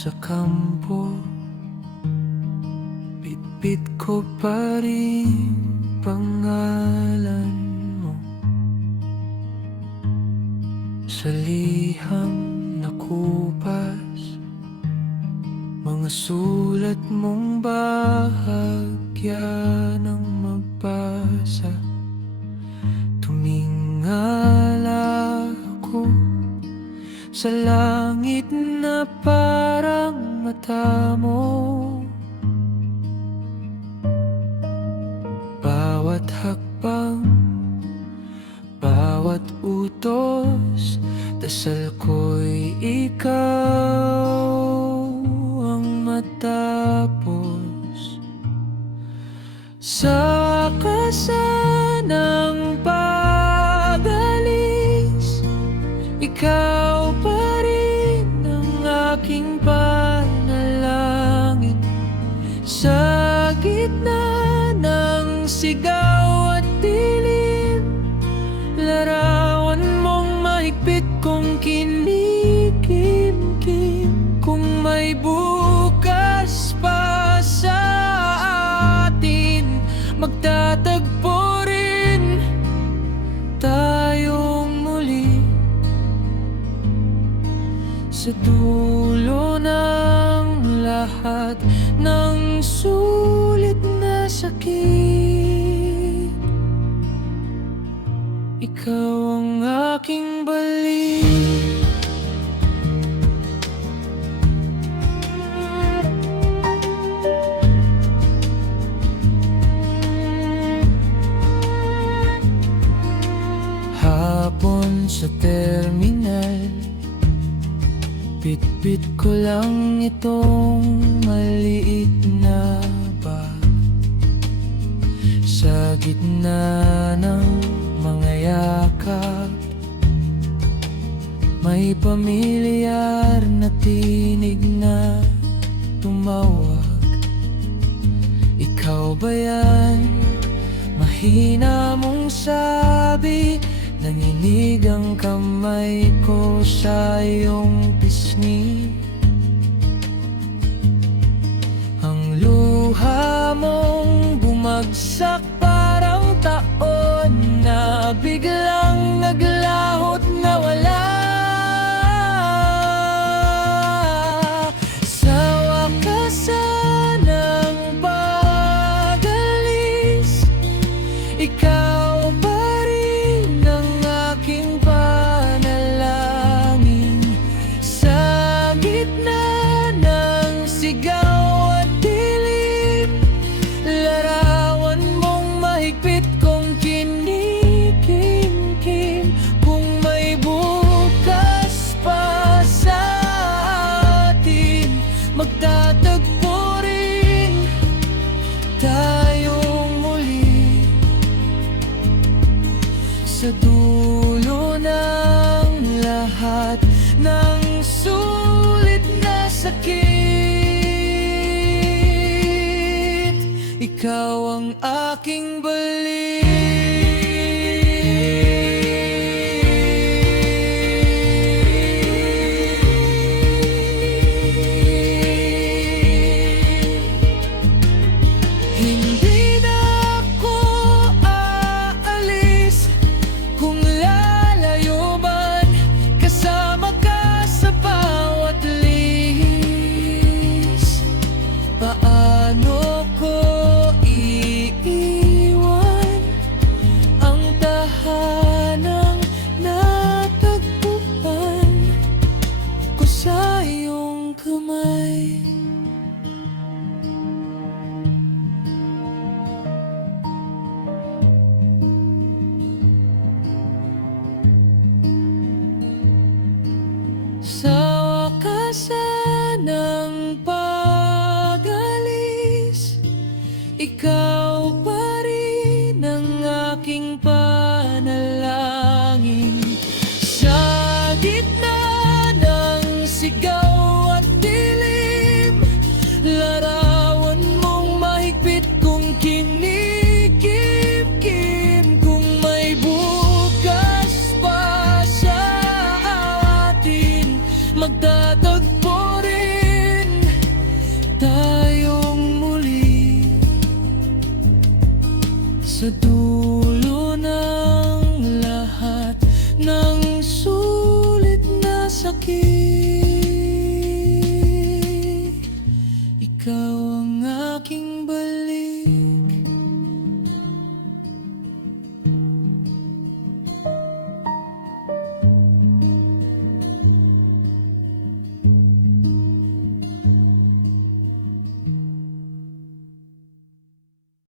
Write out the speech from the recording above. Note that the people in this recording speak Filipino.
sa kampo, bitbit ko pa rin pangalan mo. Sa liham na kupas, mga sulat mong bahagya ng magbasa. Tumingala ako sa langit na parang mata mo. Bawat hakbang, bawat utos, dasal ko'y ikaw ang matapos. Sa wakasan ng pag-alis, ikaw pa rin ang aking panalangin. Sa gitna ng sigaw at dilim, larawan mong mahigpit kong kinikimkim. Kung may bukas pa sa atin, magtatagpo rin tayong muli sa dulo ng lahat ng sulit na sakit. Ikaw ang aking balik. Hapon sa terminal, bitbit ko lang itong maliit na bag. Sa gitna ng mga yakap, may pamilyar na tinig na tumawag. Ikaw ba yan? Mahina mong sabi. Nanginig ang kamay ko sa iyong pisngi. Ang luha mong bumagsak parang taon na biglang naglahot na wala. Sa wakasan ng pag-alis, ikaw pa rin ang aking panalangin. Sa gitna ng sigaw at dilim, larawan mong mahigpit kong kinikimkim. Kung may bukas pa sa atin, magtatagpo rin tayong muli sa dulo ng lahat ng sulit na sakit. Ikaw ang aking balik. Hindi na ako aalis kung lalayo man, kasama ka sa bawat lihis. Paano ko iiwan ang tahanang natagpuan ko sa iyong kamay? Sa wakasan ng pag-alis, ikaw pa rin ang aking panalangin. Sa gitna ng sigaw at dilim, larawan mong mahigpit kong kinikimkim. Kung may bukas pa sa atin, magdadasal